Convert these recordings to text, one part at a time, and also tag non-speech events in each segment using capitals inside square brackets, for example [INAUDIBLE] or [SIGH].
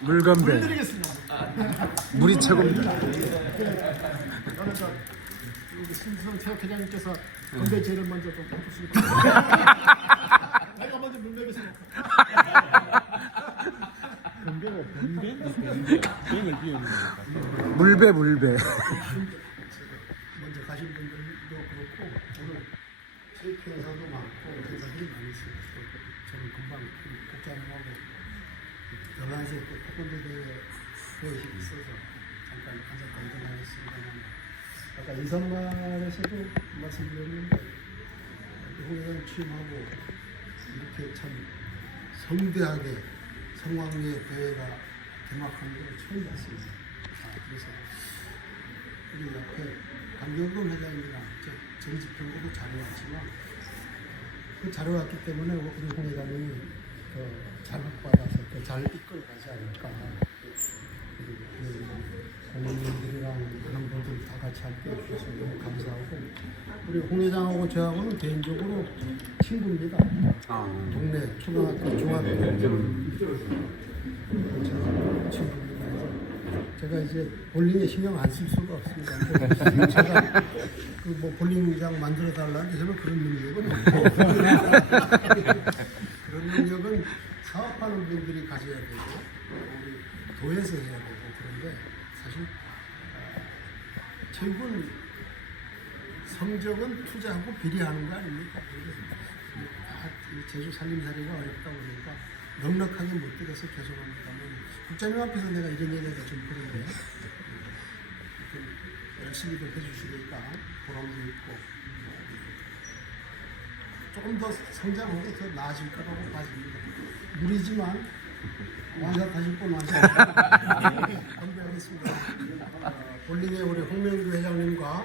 물건배 드리겠습니다. 물이 최고입니다. 저는 저 우리 신수성 체육회장님께서 건배 제를 먼저 좀 해주시고 내가 먼저 물 먹겠습니다. 건배고 건배? 뱅을 비우는. 물배 물배. 먼저 가신 분들도 그렇고 오늘 체육회에서도 많고 대사들이 많이 있어요. 저는 금방 국장님하고 11시에 또 태권도 대회 회식이 있어서 잠깐 앉았다 일어나겠습니다만 아까 인사말에서도 말씀드렸는데 홍회장 취임하고 이렇게 참 성대하게 성황리에 대회가 개막한 걸 처음 봤습니다. 아, 그래서 우리 옆에 강경돈 회장님이랑 저 정집평가도 잘해왔지만 그 잘해왔기 때문에 우리 홍 회장님이 잘 이끌어 가지 않을까 그리고 그 공무원들이랑 하는 분들 다 같이 함께 해주셔서 너무 감사하고 우리 홍 회장하고 저하고는 개인적으로 친구입니다. 동네 초등학교 중학교. 친구입니다. 그래서 제가 이제 볼링에 신경 안 쓸 수가 없습니다. [LAUGHS] 제가 그 뭐 볼링장 만들어 달라는데 저는 그런 능력은 없고. [LAUGHS] 그런 능력은 사업하는 분들이 가져야 되고 우리 도에서 해야 되고 그런데 사실 어, 체육은 성적은 투자하고 비례하는 거 아닙니까? 제주 살림살이가 어렵다 보니까 넉넉하게 못 드려서 죄송합니다만 국장님 앞에서 내가 이런 얘기가 좀 그런데 좀 열심히들 해주시니까 보람도 있고 조금 더 성장하고 더 나아질 거라고 봐집니다. 무리지만 완샷하실 분 완샷 건배하겠습니다. 어, 볼링의 우리 홍명규 회장님과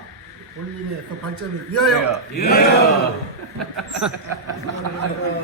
볼링의 더 발전을 위하여 예. 감사합니다.